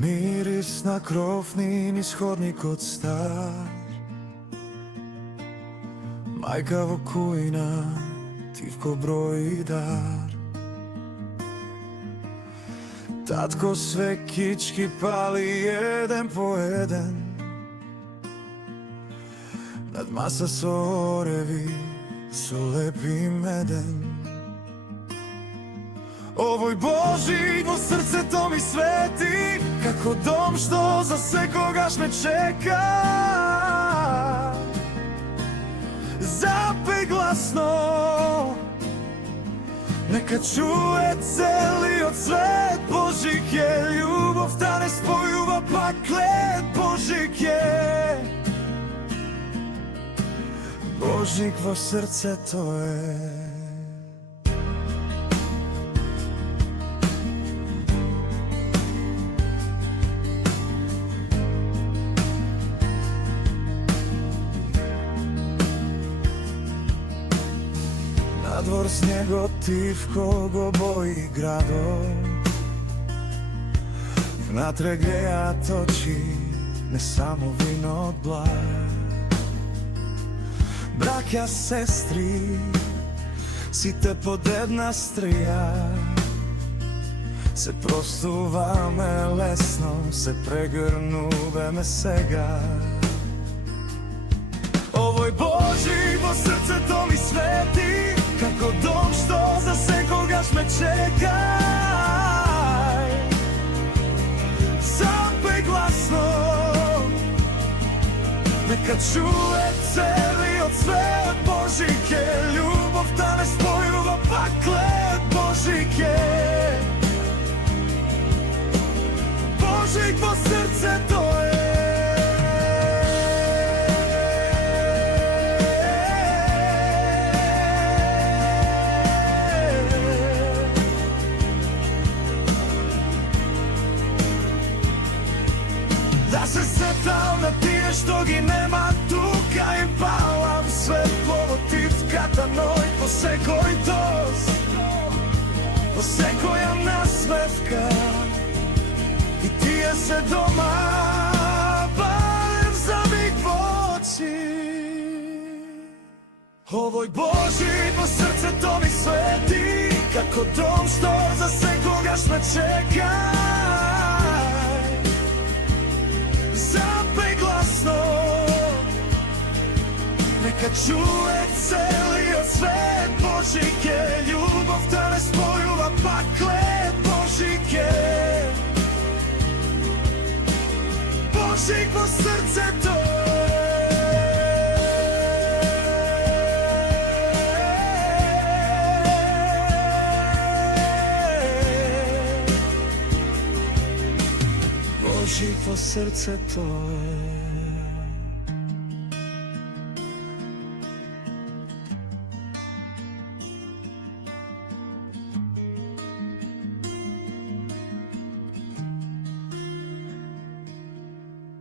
Мирис на кровни низ ходникот стар, мајка во кујна, тивко број дар. Татко свекички пали еден по еден, над маса со ореви, со лепи меден. Овој Божик во срцето ми свети, како дом што за секогаш ме чека. Запеј гласно, нека чуе целиот свет. Божик е, љубовта не спојува пак лед. Божик е, Божик во срцето е. Надвор снегот тивко го бои градот, внатре греат очи, не само вино од благ. Браќа, сестри, сите под една стрија, се простуваме лесно, се прегрнуваме сега. Овој Божик во срцето ми свети, како дом што за секогаш ме чека. Запеј гласно, нека чуе целиот свет. Божик е, љубовта не спојува пак лед. Божик е, Божик во срцето е. Да се сетам на тие што ги нема тука, им палам светло во тивката ној. По секој тост, по секоја насмевка, и тие се дома, барем за миг во очи. Овој Божик во срцето ми свети, како дом што за секогаш ме чека. Запеј гласно, нека чуе целиот свет. Божик е, љубовта не спојува пак лед. Божик е, Божик во срцето е. Божик во срцето е.